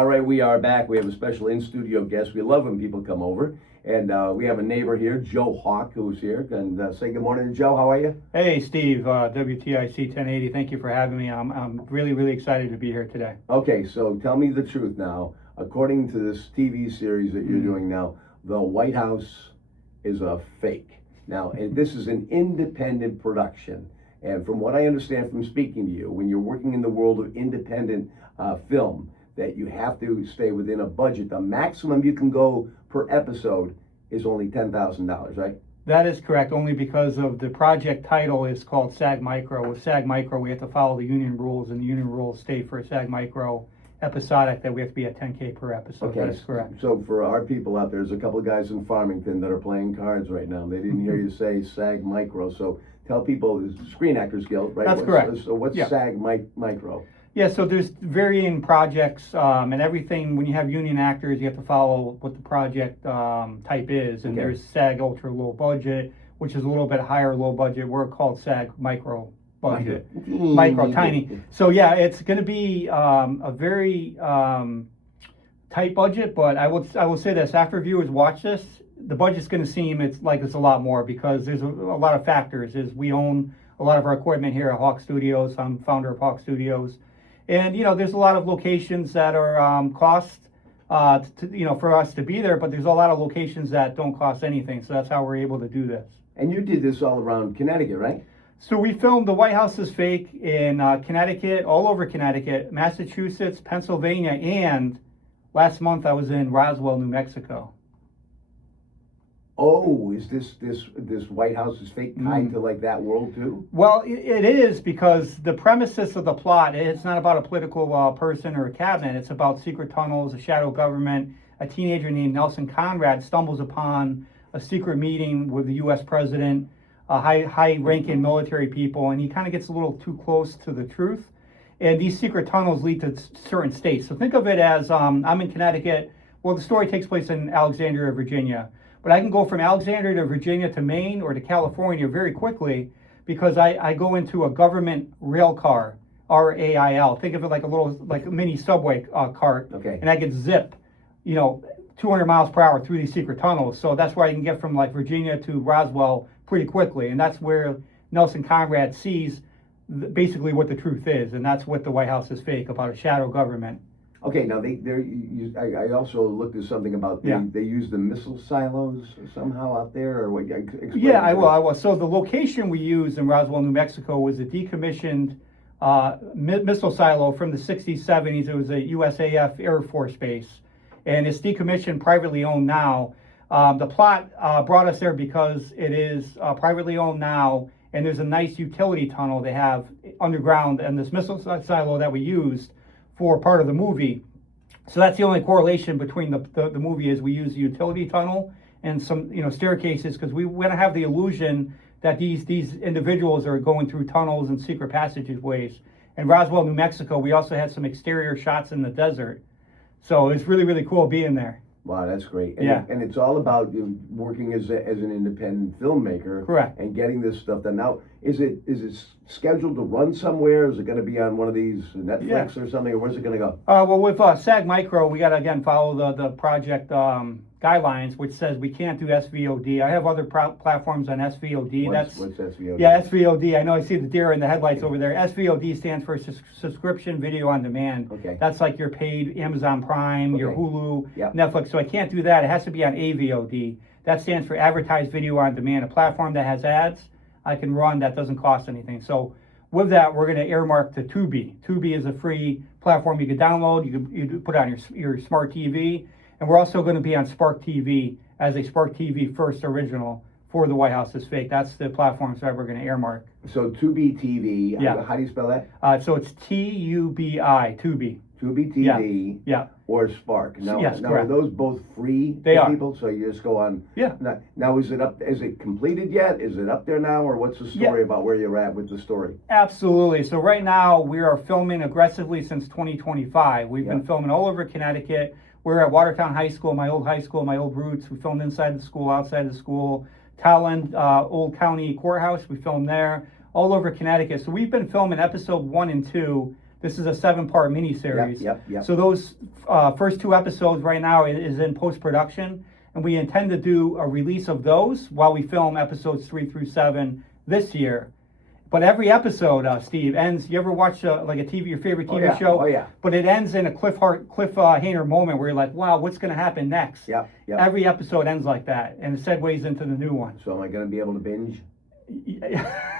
All right, we are back. We have a special in-studio guest. We love when people come over. And we have a neighbor here, Joe Hawk, who's here. And say good morning to Joe. How are you? Hey, Steve, WTIC 1080. Thank you for having me. I'm really, really excited to be here today. Okay, so tell me the truth now. According to this TV series that you're doing now, the White House is a fake. Now, and this is an independent production. And from what I understand from speaking to you, when you're working in the world of independent film, that you have to stay within a budget. The maximum you can go per episode is only $10,000, right? That is correct, only because of the project title is called SAG Micro. With SAG Micro, we have to follow the union rules, and the union rules state for a SAG Micro episodic that we have to be at $10K per episode. Okay, that is correct. So for our people out there, there's a couple of guys in Farmington that are playing cards right now. They didn't hear you say SAG Micro, so tell people, it's Screen Actors Guild, right? That's correct. So what's Yeah. SAG Micro? Yeah, so there's varying projects and everything. When you have union actors, you have to follow what the project type is. And Okay. there's SAG Ultra Low Budget, which is a little bit higher low budget. We're called SAG Micro Budget. Micro, tiny. So yeah, it's going to be a very tight budget, but I will say this, after viewers watch this, the budget's going to seem it's a lot more because there's a lot of factors. We own a lot of our equipment here at Hawk Studios. I'm founder of Hawk Studios. And, there's a lot of locations that are cost, for us to be there, but there's a lot of locations that don't cost anything. So that's how we're able to do this. And you did this all around Connecticut, right? So we filmed The White House is Fake in Connecticut, all over Connecticut, Massachusetts, Pennsylvania, and last month I was in Roswell, New Mexico. Oh, is this White House is Fake tied to like that world too? Well, it is, because the premises of the plot, it's not about a political person or a cabinet. It's about secret tunnels, a shadow government. A teenager named Nelson Conrad stumbles upon a secret meeting with the U.S. president, high-ranking military people, and he kind of gets a little too close to the truth. And these secret tunnels lead to certain states. So think of it as I'm in Connecticut. Well, the story takes place in Alexandria, Virginia. But I can go from Alexandria to Virginia to Maine or to California very quickly because I go into a government rail car, RAIL. Think of it like a mini subway cart. Okay. And I can zip, 200 miles per hour through these secret tunnels. So that's where I can get from like Virginia to Roswell pretty quickly. And that's where Nelson Conrad sees basically what the truth is. And that's what the White House is fake, about a shadow government. Okay, now I also looked at something about they use the missile silos somehow out there, or what? Yeah, I will. So the location we used in Roswell, New Mexico, was a decommissioned missile silo from the 60s, 70s. It was a USAF Air Force base, and it's decommissioned, privately owned now. The plot brought us there because it is privately owned now, and there's a nice utility tunnel they have underground, and this missile silo that we used for part of the movie. So that's the only correlation between the movie is we use the utility tunnel and some staircases, because we want to have the illusion that these individuals are going through tunnels and secret passageways. In Roswell, New Mexico, we also had some exterior shots in the desert. So it's really, really cool being there. Wow, that's great. And it's all about working as an independent filmmaker. Correct. And getting this stuff done. Now, is it scheduled to run somewhere? Is it going to be on one of these Netflix or something, or where's it going to go? Well, with SAG Micro, we got to, again, follow the project guidelines, which says we can't do SVOD. I have other platforms on SVOD. What's SVOD? Yeah, SVOD. I know I see the deer in the headlights over there. SVOD stands for Subscription Video on Demand. Okay. That's like your paid Amazon Prime, your Hulu, Yep. Netflix. So I can't do that. It has to be on AVOD. That stands for Advertised Video on Demand, a platform that has ads I can run that doesn't cost anything. So with that, we're going to earmark to Tubi. Tubi is a free platform you can download. You can put it on your smart TV. And we're also going to be on Spark TV as a Spark TV first original for The White House is Fake. That's the platforms that we're going to earmark. So Tubi TV. Yeah. How do you spell that? So it's TUBI, Tubi. Tubi TV. Yeah. Or Spark. Now, Yes, now are correct. those both free They to are. people? So you just go on. Yeah. Now is it up? Is it completed yet? Is it up there now, or what's the story about where you're at with the story? Absolutely. So right now we are filming aggressively since 2025. We've been filming all over Connecticut. We're at Watertown High School, my old roots. We filmed inside the school, outside the school. Talland, Old County Courthouse, we filmed there. All over Connecticut. So we've been filming episode 1 and 2 This is a 7-part miniseries. Yep. So those first 2 episodes right now is in post-production, and we intend to do a release of those while we film episodes 3 through 7 this year. But every episode, Steve, ends. You ever watch like your favorite TV show? Oh yeah. But it ends in a cliffhanger moment where you're like, wow, what's going to happen next? Yep. Every episode ends like that, and it segues into the new one. So am I going to be able to binge?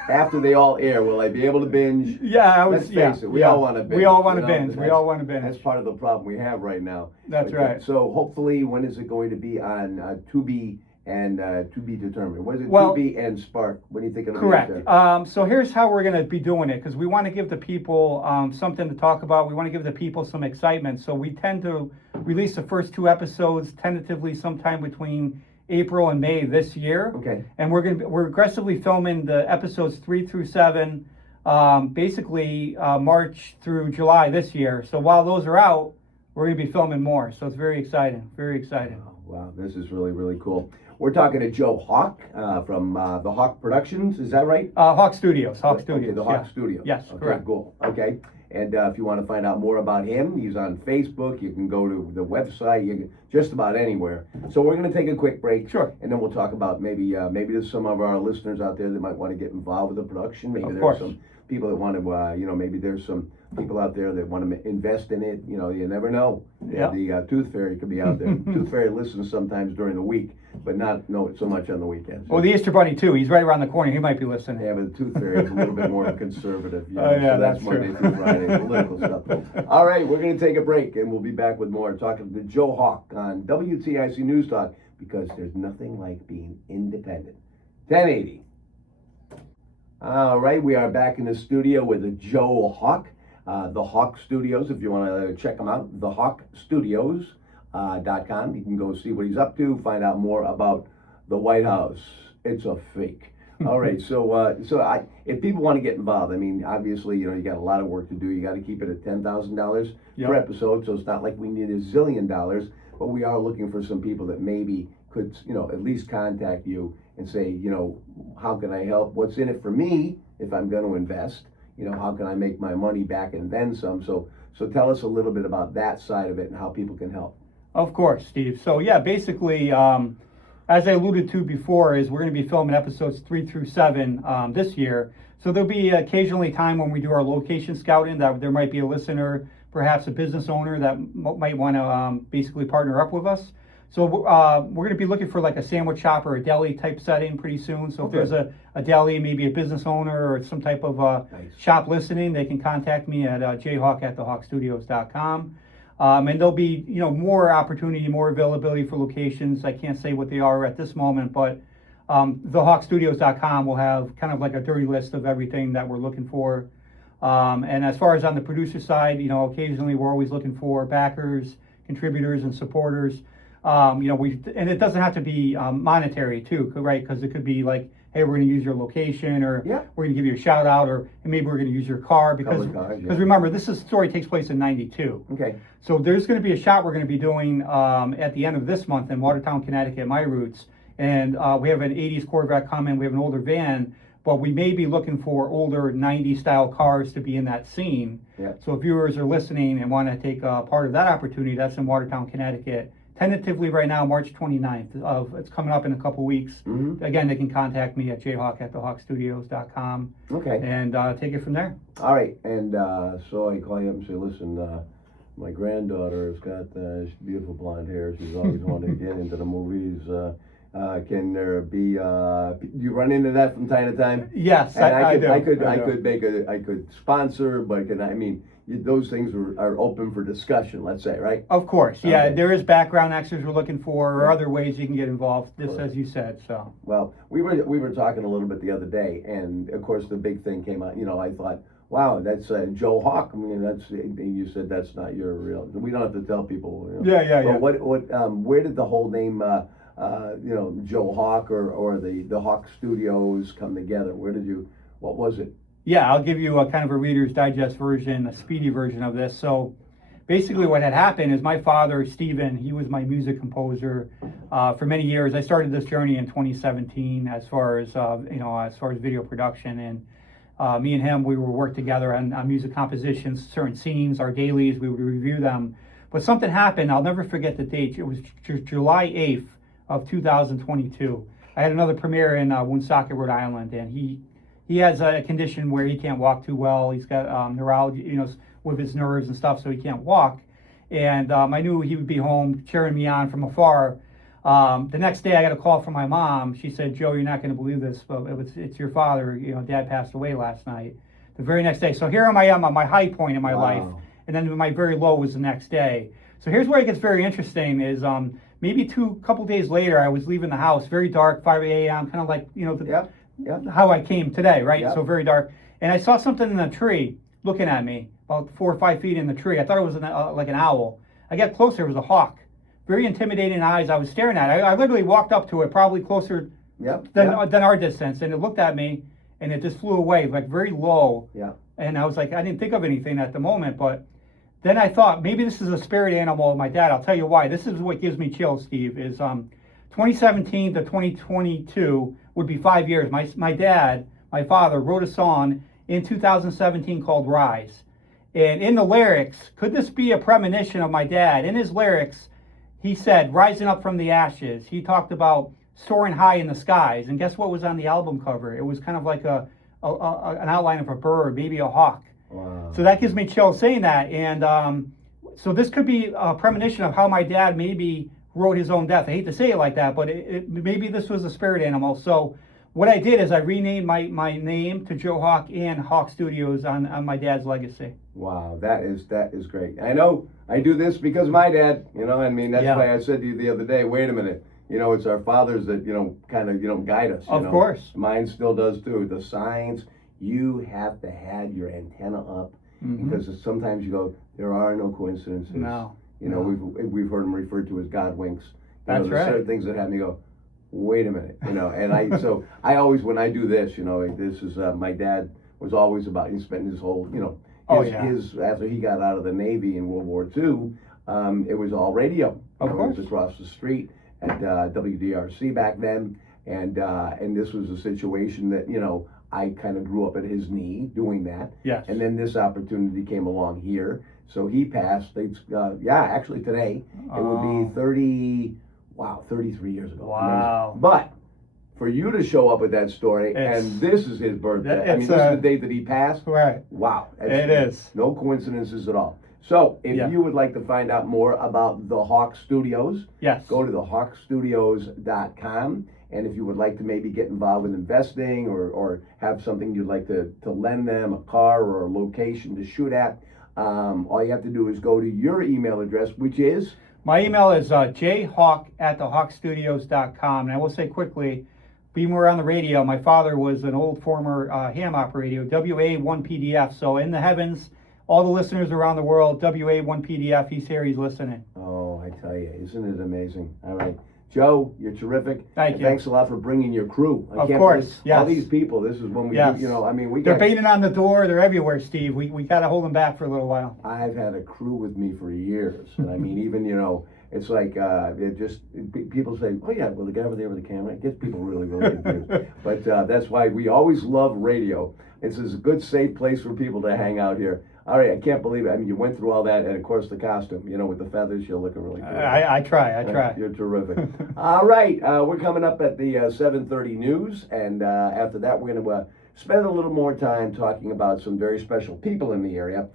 After they all air, will I be able to binge? Yeah, Let's face it, we all want to binge. We all want to you know? binge. We all want to binge. That's part of the problem we have right now. That's right. So hopefully, when is it going to be on Tubi and to be determined? What is it, Well, Tubi and Spark? What do you think it'll correct. be out there? So here's how we're going to be doing it, because we want to give the people something to talk about. We want to give the people some excitement. So we tend to release the first 2 episodes tentatively sometime between April and May this year. Okay. And we're aggressively filming the episodes 3 through 7, basically March through July this year. So while those are out, we're going to be filming more. So it's very exciting. Very exciting. Wow, this is really, really cool. We're talking to Joe Hawk from the Hawk Productions. Is that right? Hawk Studios. Hawk Okay, Studios. the Hawk Studios. Yes, okay, correct. Cool. Okay. And if you want to find out more about him, he's on Facebook. You can go to the website. You can just about anywhere. So we're going to take a quick break. Sure. And then we'll talk about maybe there's some of our listeners out there that might want to get involved with the production. Maybe there's some people that want to, maybe there's some people out there that want to invest in it. You never know. Yeah. The Tooth Fairy could be out there. Tooth Fairy listens sometimes during the week, but not so much on the weekends. Well, the Easter Bunny too. He's right around the corner. He might be listening. Yeah, but the Tooth Fairy is a little bit more conservative. Oh, yeah, so that's that's Monday true. through Friday, political stuff. All right, we're going to take a break, and we'll be back with more talking to Joe Hawk on WTIC News Talk, because there's nothing like being independent. 1080. All right, we are back in the studio with Joe Hawk, the Hawk Studios. If you want to check them out, thehawkstudios.com. You can go see what he's up to, find out more about the White House. It's a fake. All right, so if people want to get involved, I mean, obviously, you got a lot of work to do. You got to keep it at $10,000 per episode, so it's not like we need $1 zillion, but we are looking for some people that maybe could, at least contact you and say, how can I help? What's in it for me if I'm going to invest? How can I make my money back and then some? So tell us a little bit about that side of it and how people can help. Of course, Steve. So yeah, basically, as I alluded to before, is we're going to be filming episodes 3 through 7 this year. So there'll be occasionally time when we do our location scouting that there might be a listener, perhaps a business owner that might want to basically partner up with us. So we're going to be looking for like a sandwich shop or a deli type setting pretty soon. So if there's a deli, maybe a business owner or some type of shop listening, they can contact me at jhawk@thehawkstudios.com. And there'll be, more opportunity, more availability for locations. I can't say what they are at this moment, but thehawkstudios.com will have kind of like a dirty list of everything that we're looking for. And as far as on the producer side, occasionally we're always looking for backers, contributors, and supporters. And it doesn't have to be monetary too, right? Because it could be like, hey, we're going to use your location, or we're going to give you a shout out, or maybe we're going to use your car, because remember, this story takes place in '92. Okay. So there's going to be a shot we're going to be doing at the end of this month in Watertown, Connecticut, my roots, and we have an '80s Corvette coming. We have an older van, but we may be looking for older '90s style cars to be in that scene. Yeah. So if viewers are listening and want to take part of that opportunity, that's in Watertown, Connecticut. Tentatively right now, March 29th. It's coming up in a couple weeks. Mm-hmm. Again, they can contact me at jhawk@thehawkstudios.com. Okay. And take it from there. All right. And so I call you up and say, listen, my granddaughter has got beautiful blonde hair. She's always wanted to get into the movies. Can there be? You run into that from time to time? Yes, and I do. I could sponsor, but those things are open for discussion. Let's say, right? Of course, yeah. Okay. There is background extras we're looking for, or other ways you can get involved. Just as you said. So. Well, we were talking a little bit the other day, and of course the big thing came out. I thought, wow, that's Joe Hawk. I mean, you said that's not your real. We don't have to tell people. Yeah. But where did the whole name? Joe Hawk or the Hawk Studios come together? What was it? Yeah, I'll give you a kind of a Reader's Digest version, a speedy version of this. So basically what had happened is my father, Stephen, he was my music composer for many years. I started this journey in 2017 as far as video production. And Me and him, we would work together on music compositions, certain scenes, our dailies, we would review them. But something happened, I'll never forget the date. It was July 8th of 2022. I had another premiere in Woonsocket, Rhode Island, and he has a condition where he can't walk too well. He's got neurology, with his nerves and stuff, so he can't walk. And I knew he would be home cheering me on from afar. The next day, I got a call from my mom. She said, "Joe, you're not going to believe this, but it's your father. Dad passed away last night." The very next day. So here I am on my high point in my life, and then my very low was the next day. So here's where it gets very interesting. Is maybe couple days later, I was leaving the house, very dark, 5 a.m., kind of like how I came today, right? Yep. So very dark, and I saw something in a tree looking at me, about 4 or 5 feet in the tree. I thought it was like an owl. I got closer, it was a hawk. Very intimidating eyes. I was staring at it. I literally walked up to it, probably closer than our distance, and it looked at me, and it just flew away, like very low. Yeah. And I was like, I didn't think of anything at the moment, but then I thought maybe this is a spirit animal of my dad. I'll tell you why. This is what gives me chills, Steve. Is 2017 to 2022 would be 5 years. My dad, my father, wrote a song in 2017 called "Rise," and in the lyrics, could this be a premonition of my dad? In his lyrics, he said, "Rising up from the ashes." He talked about soaring high in the skies, and guess what was on the album cover? It was kind of like an outline of a bird, maybe a hawk. Wow. So that gives me chills saying that, and so this could be a premonition of how my dad maybe wrote his own death. I hate to say it like that, but maybe this was a spirit animal. So what I did is I renamed my name to Joe Hawk and Hawk Studios on my dad's legacy. Wow, that is great. I know I do this because of my dad, I mean, that's why I said to you the other day, wait a minute, it's our fathers that, kind of, guide us. Of course. Mine still does too. The signs, you have to have your antenna up because sometimes you go, there are no coincidences. No. We've heard them referred to as God winks. That's there's right. certain things that have me go, wait a minute, and I always, when I do this, this is, my dad was always about, he spent his whole, his after he got out of the Navy in World War II, it was all radio. Of course. It was across the street at WDRC back then, and this was a situation that, I kind of grew up at his knee doing that. Yes. And then this opportunity came along here. So he passed, actually today, it would be 33 years ago. Wow. Amazing. But for you to show up with that story, and this is his birthday. I mean, this is the day that he passed. Right. Wow. It is. No coincidences at all. So if you would like to find out more about the Hawk Studios, go to thehawkstudios.com. And if you would like to maybe get involved with investing or have something you'd like to lend them, a car or a location to shoot at, all you have to do is go to your email address, which is? My email is jhawk@thehawkstudios.com. And I will say quickly, being we're on the radio, my father was an old former ham operator, WA1PDF. So in the heavens, all the listeners around the world, WA1PDF, he's here, he's listening. Oh, I tell you, isn't it amazing? All right. Joe, you're terrific. Thank you. Thanks a lot for bringing your crew. Of course, all these people, this is when we, Yes. They're banging on the door, they're everywhere, Steve. We got to hold them back for a little while. I've had a crew with me for years. And I mean, even, it's like, people say, oh yeah, well, the guy over there with the camera, it gets people really, really confused. But that's why we always love radio. It's a good, safe place for people to hang out here. All right, I can't believe it. I mean, you went through all that, and of course the costume, with the feathers, you're looking really good. I try. You're terrific. All right, we're coming up at the 7:30 news, and after that, we're going to spend a little more time talking about some very special people in the area.